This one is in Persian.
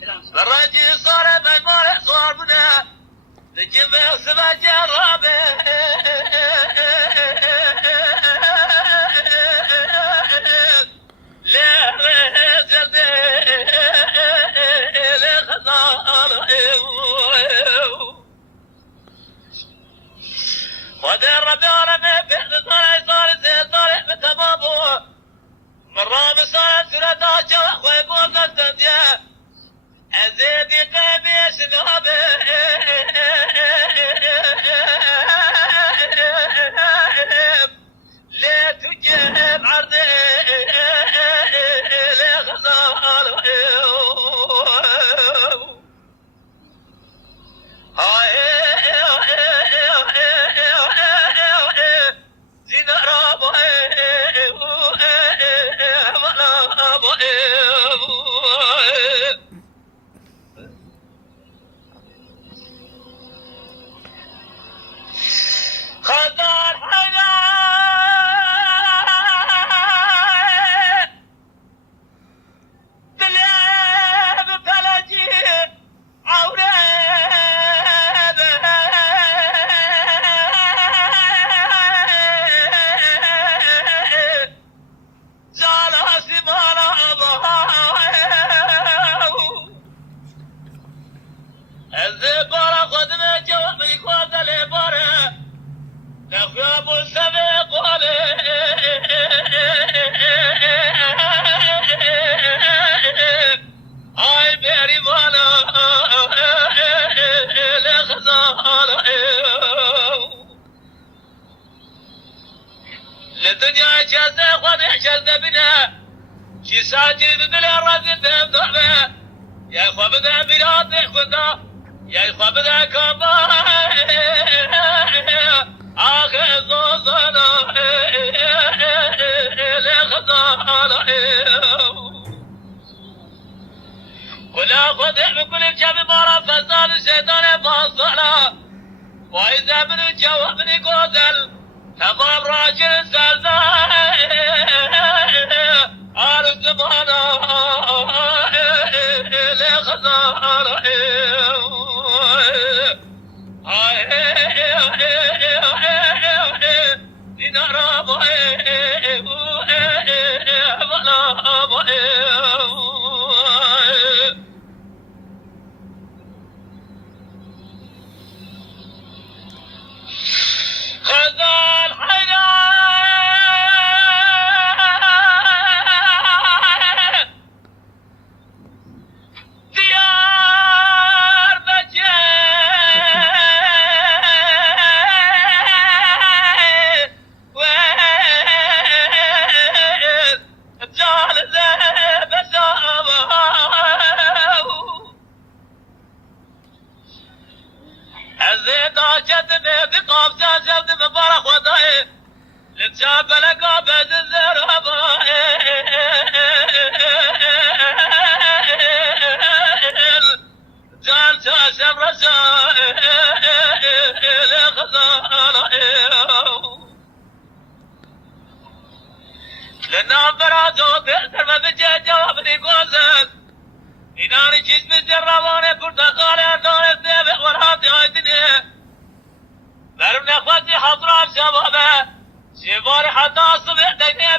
بالراجي صار مجموعة صار بنا نجيب سبع جرابه ودر دار من بيت صار صار بتمامه مرة بصار سردا جوا ويقول الدنيا أزيدي قميص نوبه لا تجيب عرضي لا غزال للدنيا جازة وانا جازة بنا شي ساجد بلا رزق بضعبه يا اخوة بدا بلاد خدا يا اخوة بدا كبار اخي زوزنا لخزانا ولا خذ بكل الشعب مرة فزال الشيطان فصلا واذا من الجو من قوزل تمام راجل زلزال على الزمانة لخزانا لتشاب لقابة الزرابة جال شاشم رسائل خزانة لنا براتو تأثر ما بجي جوابني قوزن إناني جسم الجراباني برتقالي دوني الثابت ورهاتي هاي الدنيا برمنا اخواتي حضرات شبابه شبار حتى صبح دقني